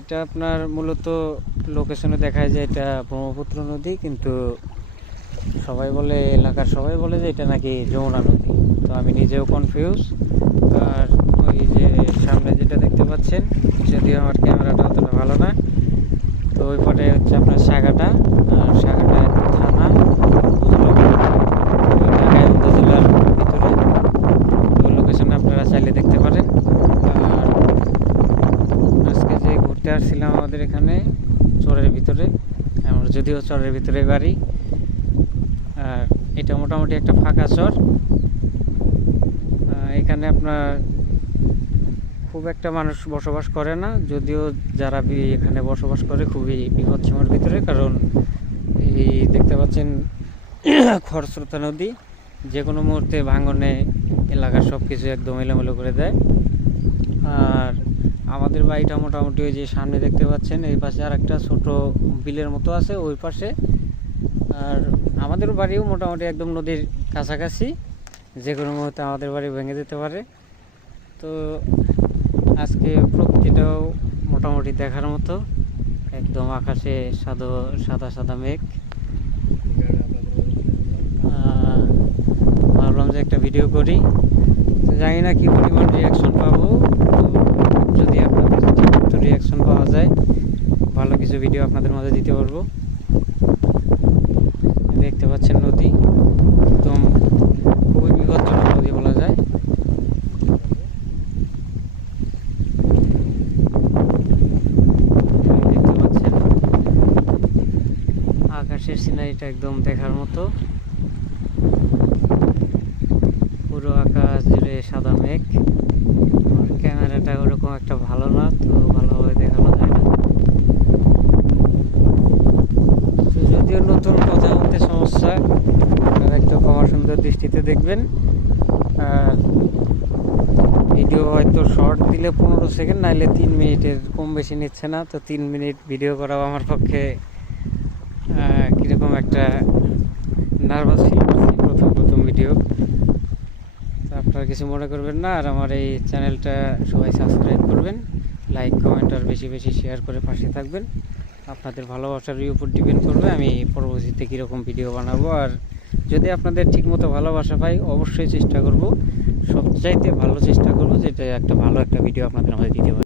এটা আপনার মূলত লোকেশনে দেখায় যে এটা ব্রহ্মপুত্র নদী, কিন্তু সবাই বলে, এলাকার সবাই বলে যে এটা নাকি যমুনা নদী। তো আমি নিজেও কনফিউজ। আর ওই যে সামনে যেটা দেখতে পাচ্ছেন, যদিও আমার ক্যামেরাটা অতটা ভালো না, তো ওই পরে হচ্ছে আপনার সাগাটা, আর সাগাটা থানা গাইবান্ধা জেলার ভিতরে। তো লোকেশনে আপনারা চাইলে দেখতে পারেন। আর আজকে যে ঘুরতে আসছিলাম আমাদের এখানে চরের ভিতরে, আমরা যদিও চরের ভিতরে বাড়ি, আর এটা মোটামুটি একটা ফাঁকা চর। এখানে আপনার খুব একটা মানুষ বসবাস করে না, যদিও যারা এখানে বসবাস করে খুবই বিপদসীমার ভিতরে, কারণ এই দেখতে পাচ্ছেন খরস্রোতা নদী যে কোনো মুহূর্তে ভাঙনে এলাকার সব কিছু একদম এলোমেলো করে দেয়। আর আমাদের বাড়িটা মোটামুটি ওই যে সামনে দেখতে পাচ্ছেন, এই পাশে আর একটা ছোট বিলের মতো আছে ওই পাশে। আর আমাদের বাড়িও মোটামুটি একদম নদীর কাছাকাছি, যে কোনো মুহূর্তে আমাদের বাড়ি ভেঙে যেতে পারে। তো আজকে প্রকৃতিটাও মোটামুটি দেখার মতো, একদম আকাশে সাদা সাদা মেঘ। ভাবলাম যে একটা ভিডিও করি, তো জানি না কি পরিমাণ রিয়াকশন পাবো। তো যদি আপনাদের ঠিকমতো রিয়াকশন পাওয়া যায়, ভালো কিছু ভিডিও আপনাদের মাঝে দিতে পারবো। দেখতে পাচ্ছেন নদী একদম খুবই বিপজ্জনক নদী বলা যায়। দেখতে পাচ্ছেন আকাশের সিনারিটা একদম দেখার মতো, পুরো আকাশ জুড়ে সাদা মেঘ। আর ক্যামেরাটা ওরকম একটা ভালো না, তো ভালোভাবে দেখানো যায় না। তো যদিও নতুন, কথা বলতে সমস্যা, আপনারা একটু ক্ষমা সুন্দর দৃষ্টিতে দেখবেন। ভিডিও হয়তো শর্ট দিলে 15 সেকেন্ড, নাইলে 3 মিনিটের কম বেশি নিচ্ছে না। তো 3 মিনিট ভিডিও করাও আমার পক্ষে কীরকম একটা নার্ভাস ফিল করছি প্রথম ভিডিও। তো আপনারা কিছু মনে করবেন না। আর আমার এই চ্যানেলটা সবাই সাবস্ক্রাইব করবেন, লাইক কমেন্ট আর বেশি বেশি শেয়ার করে পাশে থাকবেন। আপনাদের ভালোবাসার উপর ডিপেন্ড করবে আমি পরবর্তীতে কীরকম ভিডিও বানাবো। আর যদি আপনাদের ঠিকমতো ভালোবাসা পাই, অবশ্যই চেষ্টা করব, সবচাইতে ভালো চেষ্টা করব, যেটা একটা ভালো একটা ভিডিও আপনাদের মধ্যে দিতে পারি।